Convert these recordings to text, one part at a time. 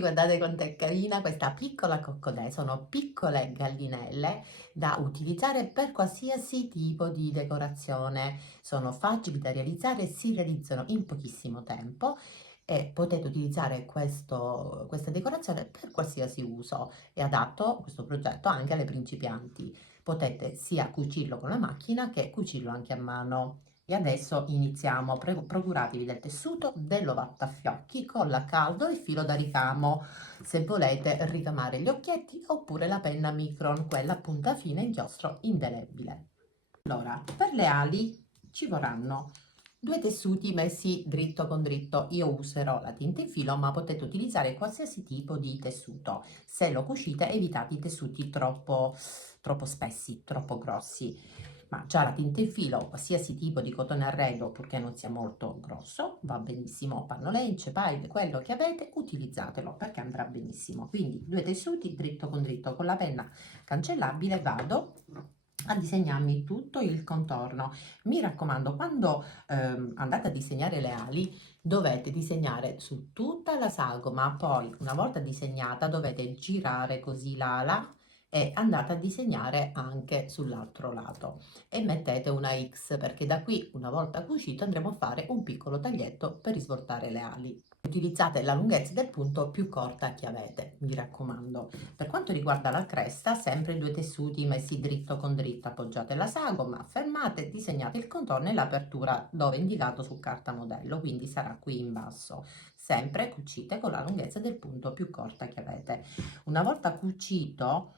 guardate quanto è carina questa piccola coccodè, sono piccole gallinelle da utilizzare per qualsiasi tipo di decorazione, sono facili da realizzare, si realizzano in pochissimo tempo e potete utilizzare questa decorazione per qualsiasi uso. È adatto questo progetto anche alle principianti, potete sia cucirlo con la macchina che cucirlo anche a mano. E adesso iniziamo. Procuratevi del tessuto, dell'90 colla a caldo e filo da ricamo se volete ricamare gli occhietti, oppure la penna micron, quella a punta fine inchiostro indelebile. Allora, per le ali ci vorranno due tessuti messi dritto con dritto. Io userò la tinta in filo, ma potete utilizzare qualsiasi tipo di tessuto. Se lo cucite evitate i tessuti troppo spessi, troppo grossi. Ma già la tinta in filo, qualsiasi tipo di cotone arredo, purché non sia molto grosso, va benissimo. Pannolence, paille, quello che avete, utilizzatelo perché andrà benissimo. Quindi due tessuti dritto con dritto. Con la penna cancellabile vado a disegnarmi tutto il contorno. Mi raccomando, quando andate a disegnare le ali, dovete disegnare su tutta la sagoma, poi una volta disegnata dovete girare così l'ala e andate a disegnare anche sull'altro lato e mettete una X, perché da qui, una volta cucito, andremo a fare un piccolo taglietto per risvoltare le ali. Utilizzate la lunghezza del punto più corta che avete, mi raccomando. Per quanto riguarda la cresta, sempre due tessuti messi dritto con dritto, appoggiate la sagoma, fermate, disegnate il contorno e l'apertura dove indicato su carta modello, quindi sarà qui in basso. Sempre cucite con la lunghezza del punto più corta che avete. Una volta cucito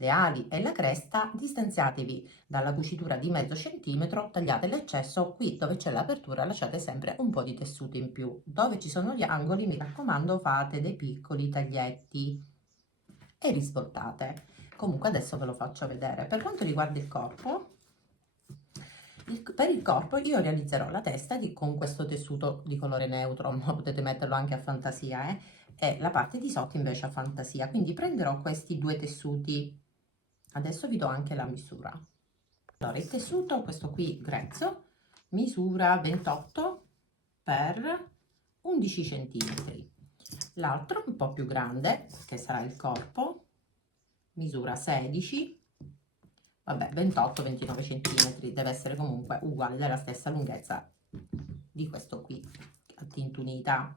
le ali e la cresta, distanziatevi dalla cucitura di mezzo centimetro, tagliate l'eccesso, qui dove c'è l'apertura lasciate sempre un po' di tessuto in più. Dove ci sono gli angoli, mi raccomando, fate dei piccoli taglietti e risvoltate. Comunque adesso ve lo faccio vedere. Per quanto riguarda il corpo, per il corpo io realizzerò la testa con questo tessuto di colore neutro, ma potete metterlo anche a fantasia, e la parte di sotto invece a fantasia. Quindi prenderò questi due tessuti. Adesso vi do anche la misura. Allora, il tessuto, questo qui grezzo, misura 28 per 11 centimetri. L'altro, un po' più grande, che sarà il corpo, misura 16, vabbè, 28-29 centimetri, deve essere comunque uguale, della stessa lunghezza di questo qui, a tinta unita.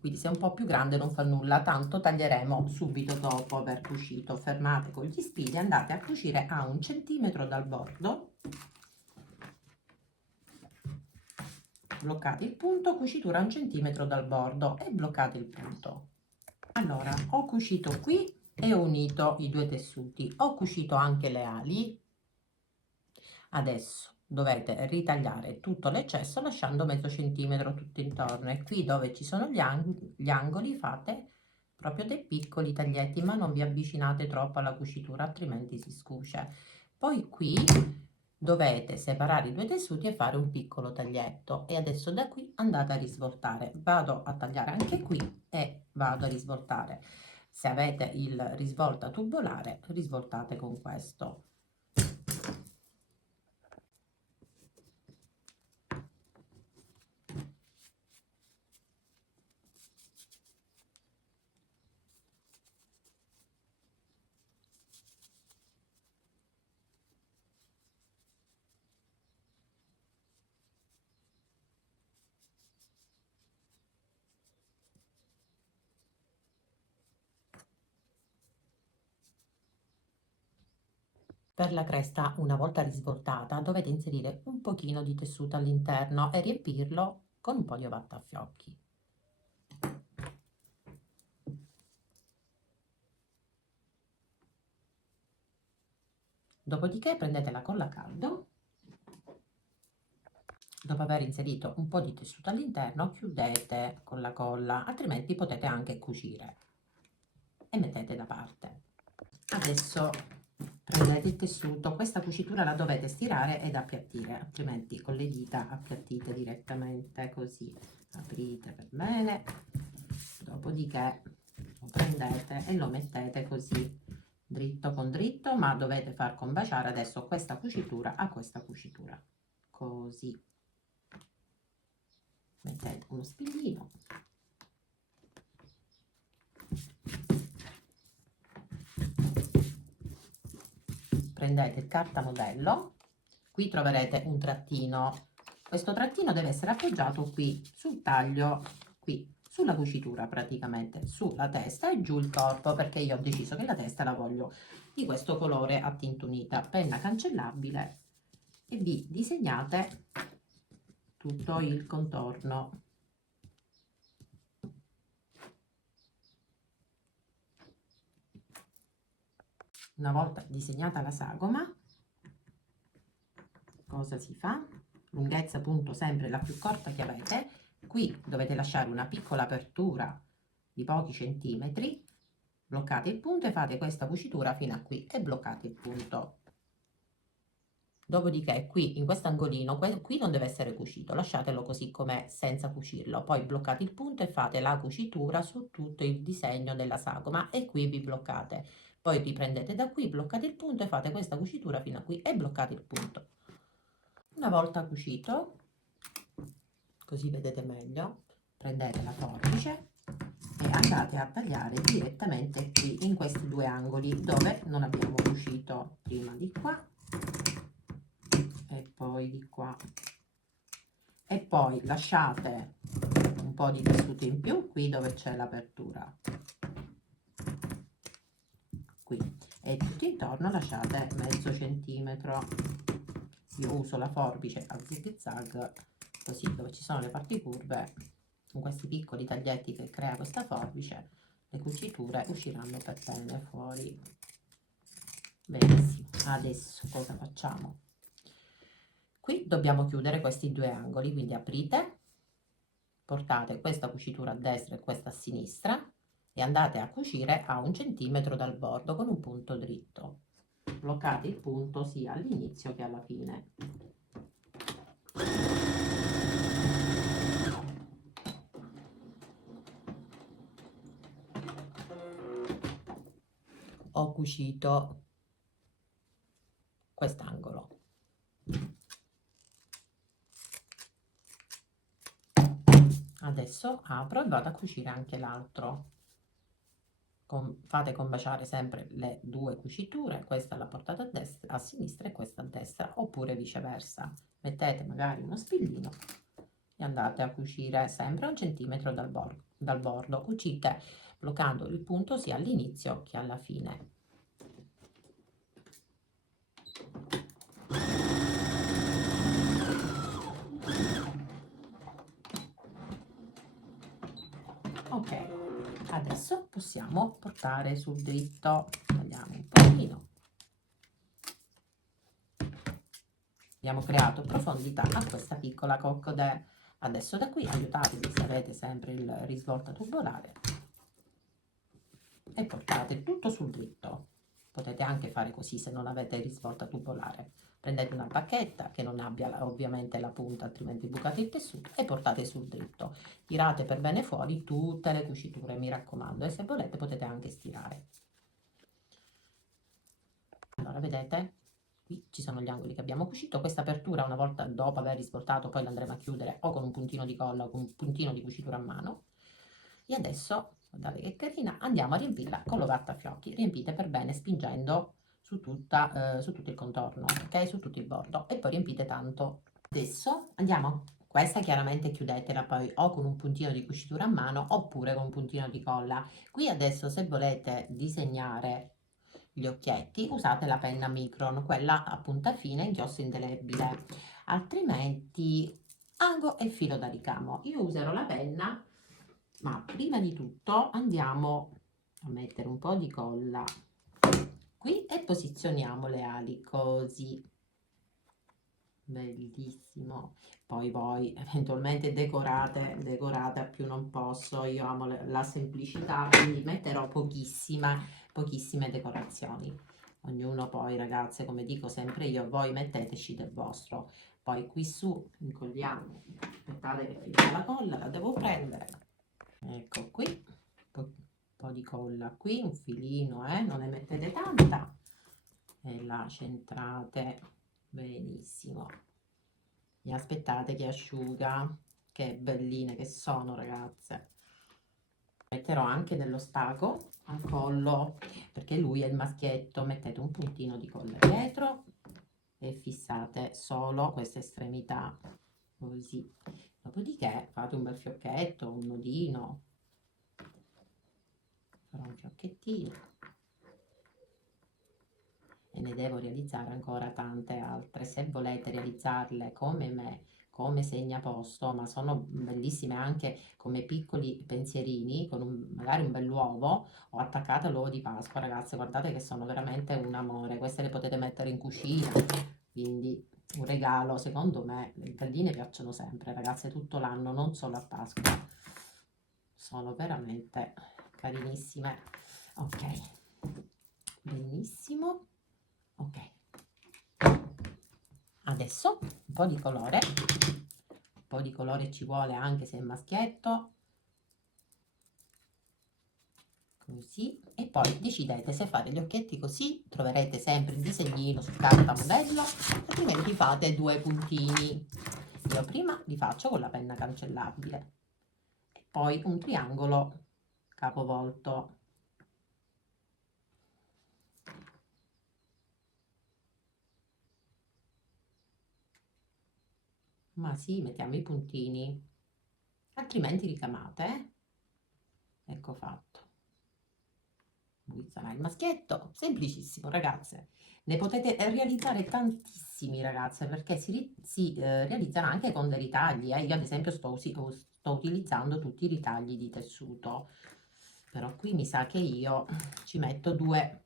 Quindi se è un po' più grande non fa nulla, tanto taglieremo subito dopo aver cucito. Fermate con gli spilli, andate a cucire a 1 centimetro dal bordo, bloccate il punto, cucitura a 1 centimetro dal bordo e bloccate il punto. Allora, ho cucito qui e ho unito i due tessuti, ho cucito anche le ali. Adesso dovete ritagliare tutto l'eccesso lasciando mezzo centimetro tutto intorno, e qui dove ci sono gli angoli fate proprio dei piccoli taglietti, ma non vi avvicinate troppo alla cucitura altrimenti si scuce. Poi qui dovete separare i due tessuti e fare un piccolo taglietto, e adesso da qui andate a risvoltare. Vado a tagliare anche qui e vado a risvoltare. Se avete il risvolta tubolare, risvoltate con questo. Per la cresta, una volta risvoltata, dovete inserire un pochino di tessuto all'interno e riempirlo con un po' di ovattafiocchi. Dopodiché prendete la colla a caldo, dopo aver inserito un po' di tessuto all'interno, chiudete con la colla, altrimenti potete anche cucire, e mettete da parte. Adesso prendete il tessuto, questa cucitura la dovete stirare ed appiattire, altrimenti con le dita appiattite direttamente, così aprite per bene, dopodiché lo prendete e lo mettete così dritto con dritto, ma dovete far combaciare adesso questa cucitura a questa cucitura, così. Mettete uno spillino Prendete il cartamodello, qui troverete un trattino. Questo trattino deve essere appoggiato qui sul taglio, qui sulla cucitura, praticamente sulla testa e giù il corpo, perché io ho deciso che la testa la voglio di questo colore a tinta unita. Penna cancellabile, e vi disegnate tutto il contorno. Una volta disegnata la sagoma, cosa si fa? Lunghezza appunto sempre la più corta che avete. Qui dovete lasciare una piccola apertura di pochi centimetri, bloccate il punto e fate questa cucitura fino a qui e bloccate il punto. Dopodiché qui in questo angolino, qui non deve essere cucito, lasciatelo così com'è senza cucirlo, poi bloccate il punto e fate la cucitura su tutto il disegno della sagoma e qui vi bloccate. Poi riprendete da qui, bloccate il punto e fate questa cucitura fino a qui e bloccate il punto. Una volta cucito, così vedete meglio, prendete la forbice e andate a tagliare direttamente qui in questi due angoli dove non abbiamo cucito, prima di qua e poi di qua, e poi lasciate un po' di tessuto in più qui dove c'è l'apertura, qui, e tutto intorno lasciate mezzo centimetro. Io uso la forbice a zig zag, così dove ci sono le parti curve, con questi piccoli taglietti che crea questa forbice, le cuciture usciranno per bene fuori. Benissimo, adesso cosa facciamo? Qui dobbiamo chiudere questi due angoli, quindi aprite, portate questa cucitura a destra e questa a sinistra e andate a cucire a 1 centimetro dal bordo con un punto dritto. Bloccate il punto sia all'inizio che alla fine. Ho cucito quest'angolo. Adesso apro e vado a cucire anche l'altro. Fate combaciare sempre le due cuciture, questa la portate a destra, a sinistra e questa a destra, oppure viceversa. Mettete magari uno spillino e andate a cucire sempre a 1 centimetro dal bordo. Cucite bloccando il punto sia all'inizio che alla fine. Ok, adesso possiamo portare sul dritto, tagliamo un pochino. Abbiamo creato profondità a questa piccola coccodè. Adesso da qui aiutatevi se avete sempre il risvolta tubolare e portate tutto sul dritto. Potete anche fare così se non avete risvolta tubolare. Prendete una bacchetta che non abbia ovviamente la punta, altrimenti bucate il tessuto, e portate sul dritto. Tirate per bene fuori tutte le cuciture, mi raccomando, e se volete potete anche stirare. Allora, vedete? Qui ci sono gli angoli che abbiamo cucito. Questa apertura, una volta dopo aver risvoltato, poi l'andremo a chiudere o con un puntino di colla o con un puntino di cucitura a mano. E adesso, guardate che carina, andiamo a riempirla con l'ovattafiocchi. Riempite per bene spingendo su tutto il contorno, ok? Su tutto il bordo, e poi riempite tanto. Adesso andiamo. Questa chiaramente chiudetela poi o con un puntino di cucitura a mano oppure con un puntino di colla. Qui adesso, se volete disegnare gli occhietti, usate la penna Micron, quella a punta fine, inchiostro indelebile, altrimenti ago e filo da ricamo. Io userò la penna, ma prima di tutto andiamo a mettere un po' di colla qui e posizioniamo le ali così. Bellissimo. Poi voi eventualmente decorate a più non posso. Io amo la semplicità, quindi metterò pochissime decorazioni. Ognuno poi, ragazze, come dico sempre io, voi metteteci del vostro. Poi qui su incolliamo. Aspettate che finisce la colla, la devo prendere. Ecco qui, un po' di colla qui, un filino, non ne mettete tanta, e la centrate benissimo. E aspettate che asciuga. Che belline che sono, ragazze. Metterò anche dello spago al collo, perché lui è il maschietto. Mettete un puntino di colla dietro e fissate solo questa estremità, così. Dopodiché fate un bel fiocchetto, un nodino, farò un fiocchettino e ne devo realizzare ancora tante altre. Se volete realizzarle come me, come segnaposto, ma sono bellissime anche come piccoli pensierini, con magari un bell'uovo o attaccate all'uovo di Pasqua, ragazze, guardate che sono veramente un amore. Queste le potete mettere in cucina, quindi un regalo. Secondo me le galline piacciono sempre, ragazze, tutto l'anno, non solo a Pasqua. Sono veramente carinissime. Ok, benissimo. Ok, adesso un po' di colore ci vuole anche se è maschietto, così. E poi decidete se fare gli occhietti così, troverete sempre il disegnino su carta modello, altrimenti fate due puntini. Io prima li faccio con la penna cancellabile e poi un triangolo capovolto. Ma sì, mettiamo i puntini, altrimenti ricamate. Ecco fatto. Qui sarà il maschietto, semplicissimo, ragazze. Ne potete realizzare tantissimi, ragazze, perché si realizzano anche con dei ritagli. Io ad esempio sto utilizzando tutti i ritagli di tessuto, però qui mi sa che io ci metto due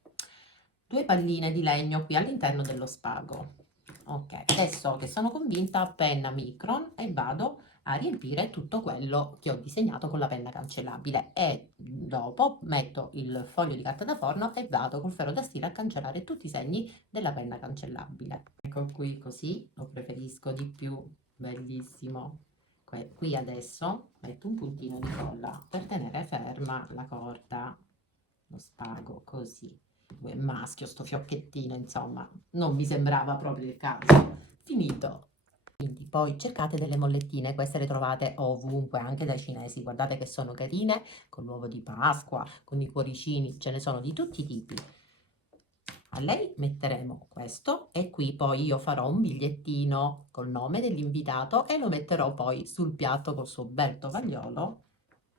palline di legno qui all'interno dello spago. Ok, adesso che sono convinta, penna micron e vado a riempire tutto quello che ho disegnato con la penna cancellabile e dopo metto il foglio di carta da forno e vado col ferro da stiro a cancellare tutti i segni della penna cancellabile. Ecco qui, così lo preferisco di più, bellissimo. Qui adesso metto un puntino di colla per tenere ferma la corda, lo spago così. È maschio sto fiocchettino, insomma, non mi sembrava proprio il caso. Finito. Quindi poi cercate delle mollettine, queste le trovate ovunque, anche dai cinesi, guardate che sono carine, con l'uovo di Pasqua, con i cuoricini, ce ne sono di tutti i tipi. A lei metteremo questo e qui poi io farò un bigliettino col nome dell'invitato e lo metterò poi sul piatto col suo bel tovagliolo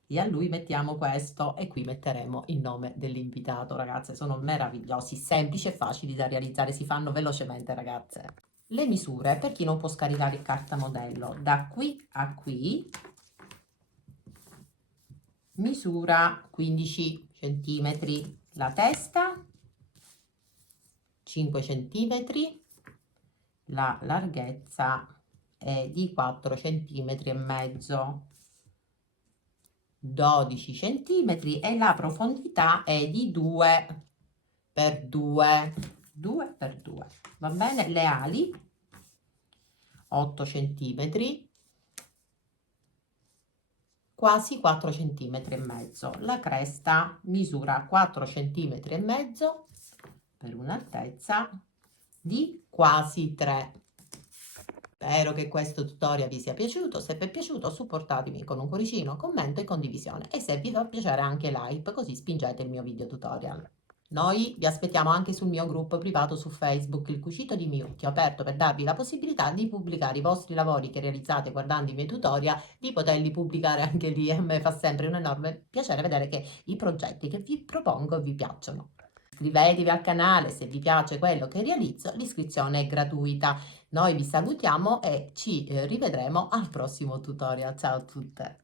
e a lui mettiamo questo e qui metteremo il nome dell'invitato. Ragazze, sono meravigliosi, semplici e facili da realizzare, si fanno velocemente, ragazze. Le misure per chi non può scaricare carta modello: da qui a qui misura 15 centimetri la testa, 5 centimetri, la larghezza è di 4 centimetri e mezzo, 12 centimetri e la profondità è di 2 per 2, 2 per 2. Va bene? Le ali 8 centimetri, quasi 4 centimetri e mezzo. La cresta misura 4 centimetri e mezzo per un'altezza di quasi 3. Spero che questo tutorial vi sia piaciuto. Se vi è piaciuto, supportatemi con un cuoricino, commento e condivisione. E se vi fa piacere anche like, così spingete il mio video tutorial. Noi vi aspettiamo anche sul mio gruppo privato su Facebook, il Cucito di Miu, che ho aperto per darvi la possibilità di pubblicare i vostri lavori che realizzate guardando i miei tutorial, di poterli pubblicare anche lì. A me fa sempre un enorme piacere vedere che i progetti che vi propongo vi piacciono. Iscrivetevi al canale se vi piace quello che realizzo, l'iscrizione è gratuita. Noi vi salutiamo e ci rivedremo al prossimo tutorial. Ciao a tutte!